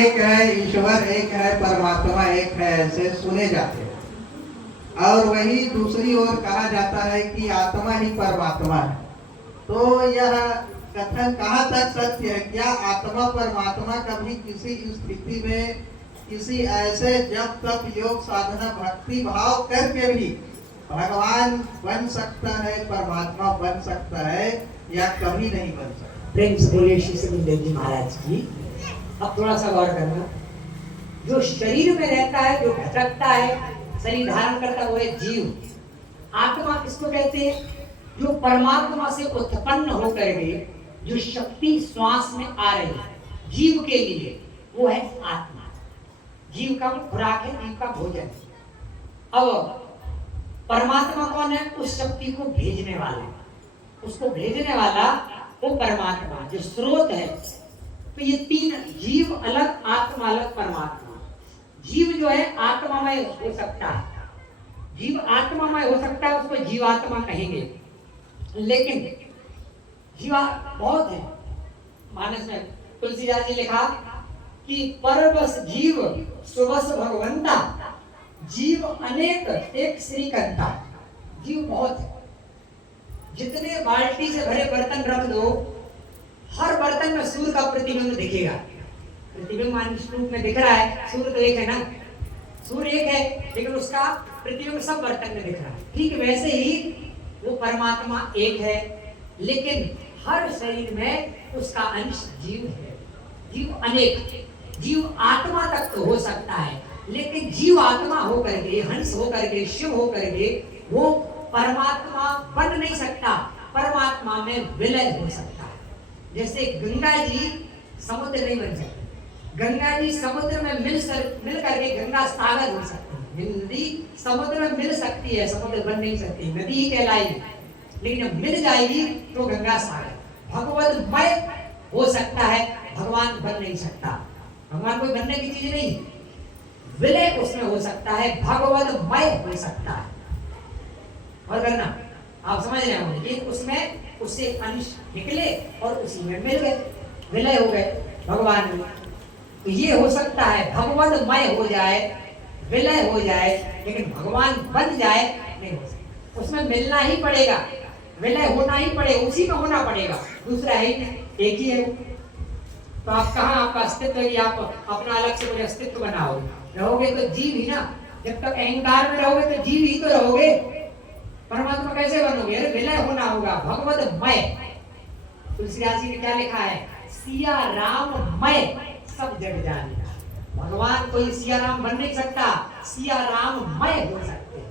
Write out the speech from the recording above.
एक है ईश्वर, एक है परमात्मा, एक है, ऐसे सुने जाते हैं। और वही दूसरी ओर कहा जाता है कि आत्मा ही परमात्मा है। तो यह कथन कहाँ तक सत्य है? क्या आत्मा परमात्मा कभी किसी स्थिति में, किसी ऐसे जब तक योग साधना भक्ति भाव करके भी भगवान बन सकता है, परमात्मा बन सकता है, या कभी नहीं बन सकता? प्रेम से बोलिए श्री सुखदेव जी महाराज की। अब थोड़ा सा गौर करना, जो शरीर में रहता है, जो भटकता है, शरीर धारण करता है, वो है जीव। आत्मा किसको कहते हैं? जो परमात्मा से उत्पन्न होकर के जो शक्ति श्वास में आ रही है जीव के लिए, वो है आत्मा। जीव का खुराक है, जीव का भोजन है। अब परमात्मा कौन है? उस शक्ति को भेजने वाला, उसको भेजने वाला वो परमात्मा जो स्रोत है। तो ये तीन, जीव अलग, आत्मा अलग, परमात्मा। जीव जो है आत्मामय हो सकता है, जीव आत्मामय हो सकता है, उसको जीवात्मा कहेंगे। लेकिन जीवा बहुत है। मानस में तुलसीदास जी लिखा कि परबस जीव सुबस भगवंता, जीव अनेक एक श्रीकंता। जीव बहुत है। जितने बाल्टी से भरे बर्तन रख दो, हर बर्तन में सूर्य का प्रतिबिंब दिखेगा। प्रतिबिंब मानस रूप में दिख रहा है, सूर्य तो एक है ना, सूर्य एक है, लेकिन उसका प्रतिबिंब सब बर्तन में दिख रहा है। ठीक वैसे ही वो परमात्मा एक है, लेकिन हर शरीर में उसका अंश जीव है। जीव अनेक, जीव आत्मा तक तो हो सकता है, लेकिन जीव आत्मा होकर के, हंस होकर के, शिव होकर के वो परमात्मा बन नहीं सकता। परमात्मा में विलय हो सकता है। जैसे गंगा जी समुद्र नहीं बन सकती, गंगा जी समुद्र में मिल करके गंगा सागर हो सकती है। नदी समुद्र में मिल सकती है, समुद्र बन नहीं सकती, नदी ही कहलाएगी, लेकिन जब मिल जाएगी तो गंगा सागर। भगवतमय हो सकता है, भगवान बन नहीं सकता। भगवान कोई बनने की चीज नहीं, विलय उसमें हो सकता है, भगवतमय हो सकता है। और करना आप समझ रहे होंगे कि उसमें उससे अंश निकले और उसी में मिल गए, विलय हो गए भगवान में। तो ये हो सकता है भगवतमय हो जाए, विलय हो जाए, लेकिन भगवान बन जाए नहीं हो सकता। उसमें मिलना ही पड़ेगा, विलय होना ही पड़ेगा, उसी में होना पड़ेगा, दूसरा है ही नहीं, एक ही है। तो आप कहाँ आपका अस्तित्व है कि आप अपना अलग से कोई अस्तित्व बनाओगे? रहोगे तो जीव ही ना। जब तक अहंकार में रहोगे तो जीव ही तो रहोगे, परमात्मा कैसे बनोगे? अरे विलय होना होगा, भगवतमय। तुलसीदास जी ने क्या लिखा है? सिया राम मय सब जग जाने। भगवान कोई सिया राम बन नहीं सकता, सिया राम मय हो सकते हैं।